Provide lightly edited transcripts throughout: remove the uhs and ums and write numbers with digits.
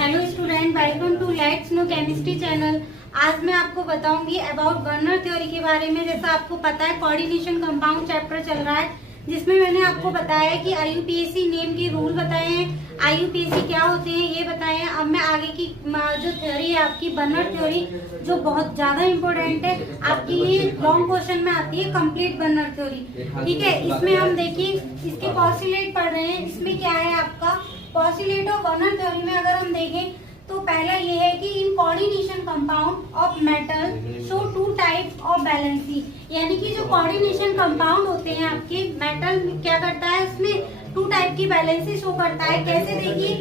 Hello student, welcome to let's know chemistry channel. आज मैं आपको बताऊंगी अबाउट बर्नर थ्योरी के बारे में। जैसा आपको पता है कोऑर्डिनेशन कंपाउंड चैप्टर चल रहा है, जिसमें मैंने आपको बताया कि आईयूपीएसी नेम के रूल बताए हैं, आईयूपीएसी क्या होते हैं ये बताए हैं। अब मैं आगे की जो थ्योरी है आपकी बर्नर थ्योरी, जो बहुत ज्यादा इम्पोर्टेंट है आपकी, ये लॉन्ग क्वेश्चन में आती है कंप्लीट बर्नर थ्योरी। ठीक है, इसमें हम देखिए इसके पॉस्टुलेट पढ़ रहे हैं। इसमें क्या है आपका पॉस्टुलेट ऑफ बर्नर थ्योरी में अगर हम देखें तो पहला ये है कि in coordination compound of metal show two type of valency, यानी कि जो कोऑर्डिनेशन कंपाउंड होते हैं आपके मेटल क्या करता है, उसमें टू टाइप की बैलेंसी शो करता है। कैसे देखिए,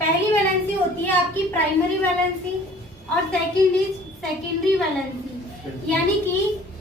पहली बैलेंसी होती है आपकी प्राइमरी बैलेंसी और सेकंड इज सेकेंडरी बैलेंसी, यानी कि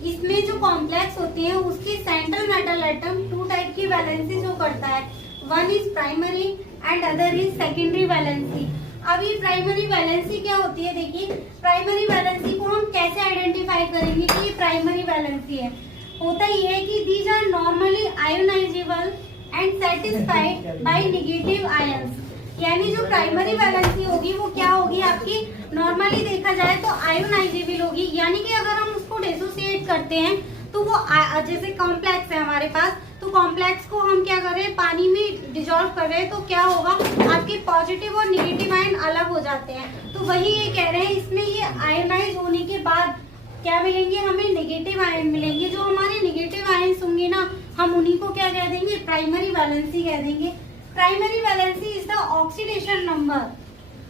इसमें जो कॉम्प्लेक्स होते हैं उसके central metal atom two type की बैलेंसी शो करता है। One is primary and other is secondary valency. अब ये प्राइमरी बैलेंसी क्या होती है, देखिए प्राइमरी बैलेंसी को हम कैसे आइडेंटिफाई करेंगे कि ये प्राइमरी बैलेंसी है। होता ये है कि these are normally ionizable and satisfied by negative ions, यानी जो प्राइमरी बैलेंसी होगी वो क्या होगी आपकी, नॉर्मली देखा जाए तो आयोनाइजेबल होगी, यानी कि अगर हम उसको डिसोसिएट करते हैं तो वो जैसे कॉम्प्लेक्स है हमारे पास, तो कॉम्प्लेक्स को हम क्या कर रहे हैं, पानी में डिजोल्व कर रहे हैं, तो क्या होगा आपके पॉजिटिव और निगेटिव आयन अलग हो जाते हैं। तो वही ये कह रहे हैं, इसमें ये आयनाइज होने के बाद क्या मिलेंगे, हमें नेगेटिव आयन मिलेंगे। जो हमारे नेगेटिव आयन होंगे ना, हम उन्हीं को क्या कह देंगे, प्राइमरी वैलेंसी कह देंगे। Primary valency is the oxidation number.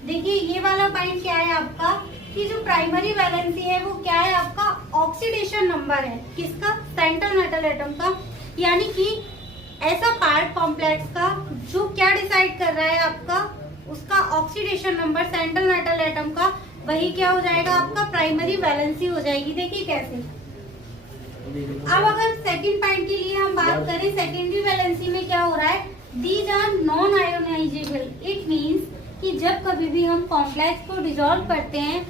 देखिए ये वाला पॉइंट क्या है आपका, कि जो प्राइमरी वैलेंसी है वो क्या है आपका, ऑक्सीडेशन नंबर है। किसका, सेंट्रल मेटल एटम का, यानी कि ऐसा पार्ट कॉम्प्लेक्स का जो क्या डिसाइड कर रहा है आपका, उसका oxidation number central metal atom का, वही क्या हो जाएगा आपका प्राइमरी वैलेंसी हो जाएगी। देखिए कैसे। अब अगर सेकंड पॉइंट के लिए हम बात करें, सेकेंडरी वैलेंसी में क्या हो रहा है, these are non ionizable. It means कि जब कभी भी हम कॉम्प्लेक्स को डिसॉल्व करते हैं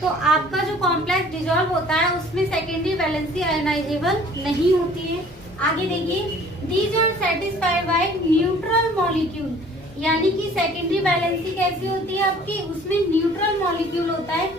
तो आपका जो कॉम्प्लेक्स डिसॉल्व होता है उसमें सेकेंडरी वैलेंसी आयोनाइजेबल नहीं होती है। आगे देखिए, these are satisfied by neutral molecule, यानी कि सेकेंडरी वैलेंसी कैसी होती है आपकी, उसमें न्यूट्रल मॉलिक्यूल होता है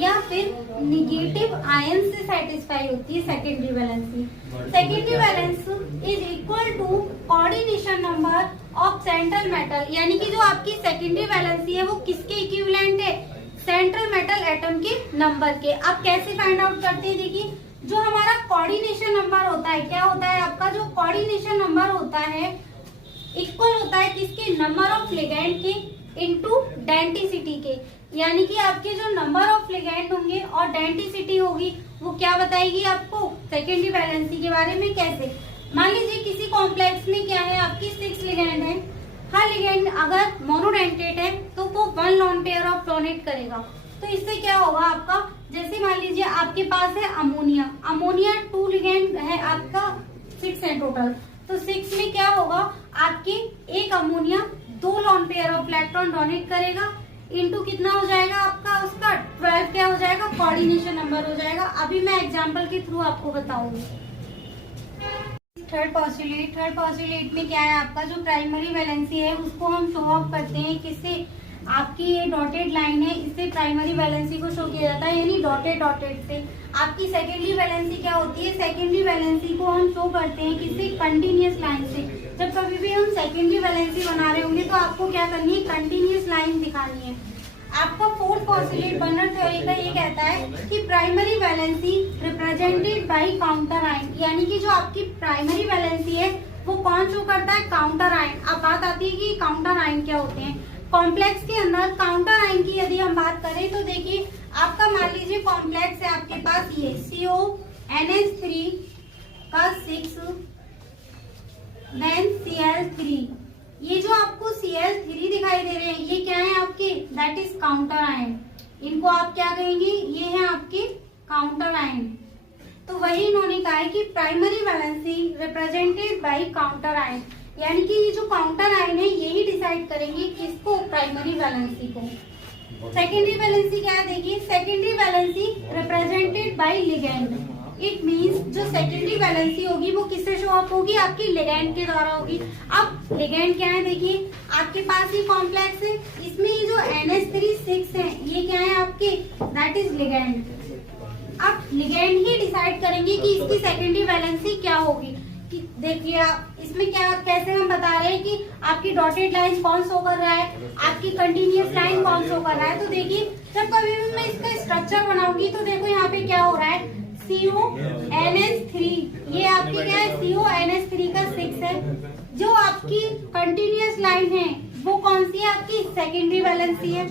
या फिर निगेटिव आयन से सेटिस्फाई होती है secondary valency. Secondary valence is equal to coordination number of central metal, यानी कि जो आपकी सेकेंडरी वैलेंसी है वो किसके इक्विवेलेंट है, सेंट्रल मेटल एटम के नंबर के। अब कैसे फाइंड आउट करते हैं, देखिए जो हमारा कोऑर्डिनेशन नंबर होता है, क्या होता है आपका, जो कोऑर्डिनेशन नंबर होता है इक्वल होता है किसके, नंबर ऑफ लिगैंड के इनटू डेंसिटी के, यानी कि आपके जो नंबर ऑफ लिगैंड होंगे और डेंसिटी होगी वो क्या बताएगी आपको सेकेंडरी वैलेंसी के बारे में। कैसे, मान लीजिए किसी कॉम्प्लेक्स में क्या है आपकी 6 लिगैंड है, हर लिगैंड अगर मोनोडेंटेट है तो वो 1 लोन पेयर ऑफ डोनेट करेगा। तो इससे क्या होगा आपका, जैसे मान लीजिए आपके पास है अमोनिया, अमोनिया 2 लिगैंड है आपका, 6 है टोटल, तो 6 में क्या होगा आपके एक ammonia 2 lone pair of electron donate करेगा, इनटू कितना हो जाएगा आपका, उसका 12 क्या हो जाएगा, कोऑर्डिनेशन नंबर हो जाएगा। अभी मैं एग्जांपल के थ्रू आपको बताऊंगी। थर्ड पॉस्टुलेट में क्या है आपका, जो प्राइमरी वैलेंसी है उसको हम शो ऑफ करते हैं किससे, आपकी ये डॉटेड लाइन है, इससे प्राइमरी वैलेंसी को शो किया जाता है, यानी डॉटेड से। आपकी सेकेंडरी वैलेंसी क्या होती है, सेकेंडरी वैलेंसी को हम शो करते हैं किससे, कंटिन्यूअस लाइन से। जब कभी भी हम सेकेंडरी वैलेंसी बना रहे होंगे तो आपको क्या करनी है, कंटिन्यूअस लाइन दिखानी है। आपका फोर्थ पॉस्टुलेट बर्नर थ्योरी का ये कहता है कि primary valency represented by counter ion, यानी कि जो आपकी प्राइमरी वैलेंसी है वो कौन शो करता है, काउंटर आयन। अब बात आती है कि काउंटर आयन क्या होते हैं। कॉम्प्लेक्स के अंदर काउंटर आयन की यदि हम बात करें तो देखिए आपका मान लीजिए कॉम्प्लेक्स है आपके पास ये CONH3 का 6 देन Cl3, ये जो आपको Cl3 दिखाई दे रहे हैं ये क्या है आपके, दैट इज काउंटर आयन। इनको आप क्या कहेंगे, ये है आपके काउंटर आयन। तो वही इन्होंने कहा है कि primary valency represented by counter ion, यानी कि ये जो काउंटर आयन है यही डिसाइड करेंगे किसको, प्राइमरी वैलेंसी को। सेकेंडरी वैलेंसी क्या है, देखिए secondary valency represented by ligand. It means जो सेकेंडरी वैलेंसी होगी वो किससे शो अप होगी, आपकी लिगैंड के द्वारा होगी। अब लिगैंड क्या है, देखिए आपके पास ये कॉम्प्लेक्स है, इसमें ये जो NH3 6 है, ये क्या है आपके, दैट इज लिगैंड। आप लिगैंड ही डिसाइड करेंगे कि इसकी सेकेंडरी वैलेंसी क्या होगी। कि देखिए आप इसमें क्या, कैसे हम बता रहे हैं कि आपकी डॉटेड लाइन कौन शो कर रहा है, आपकी कंटिन्यूअस लाइन कौन शो कर रहा है। तो देखिए जब कभी भी मैं इसका स्ट्रक्चर बनाऊंगी तो देखो यहाँ पे क्या हो रहा है, CONH3, ये आपकी क्या है, CONH3 का 6 है। जो आपकी कंटिन्यूअस लाइन है वो कौन सी है, आपकी सेकेंडरी वैलेंसी है।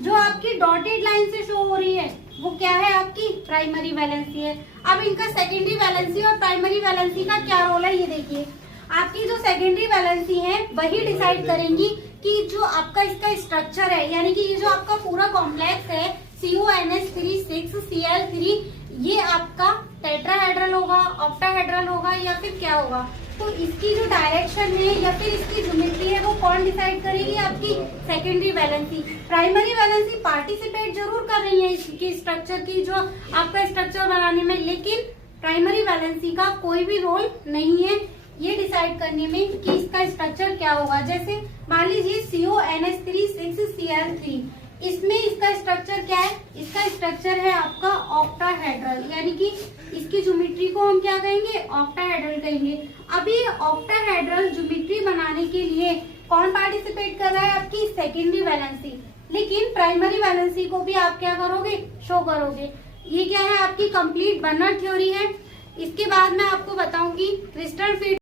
जो आपकी डॉटेड लाइन से शो हो रही है वो क्या है, आपकी प्राइमरी वैलेंसी है। अब इनका सेकेंडरी वैलेंसी और प्राइमरी वैलेंसी का क्या रोल है, ये देखिए। आपकी जो सेकेंडरी वैलेंसी है वही डिसाइड करेंगी कि जो आपका इसका स्ट्रक्चर है, यानी कि ये जो आपका पूरा कॉम्प्लेक्स है CONH3 6Cl3, ये आपका टेट्राहेड्रल होगा, ऑक्टाहेड्रल होगा या फिर क्या होगा। तो इसकी जो डायरेक्शन है या फिर इसकी ज्योमेट्री है वो कौन डिसाइड करेगी, आपकी secondary valency. Primary valency participate जरूर कर रही है इसकी स्ट्रक्चर की, जो आपका स्ट्रक्चर बनाने में, लेकिन प्राइमरी वैलेंसी का कोई भी रोल नहीं है ये डिसाइड करने में कि इसका स्ट्रक्चर क्या होगा। जैसे मान लीजिए CONH3 6Cl3, इसमें इसका स्ट्रक्चर क्या है, इसका स्ट्रक्चर है आपका ऑक्टाहेड्रल, यानी कि इसकी ज्योमेट्री को हम क्या कहेंगे, ऑक्टाहेड्रल कहेंगे। अभी ऑक्टाहेड्रल ज्योमेट्री बनाने के लिए कौन पार्टिसिपेट कर रहा है, आपकी सेकेंडरी वैलेंसी। लेकिन प्राइमरी वैलेंसी को भी आप क्या करोगे, शो करोगे। ये क्या है, आपकी कंप्लीट बर्नर थ्योरी है। इसके बाद मैं आपको बताऊंगी क्रिस्टल फीड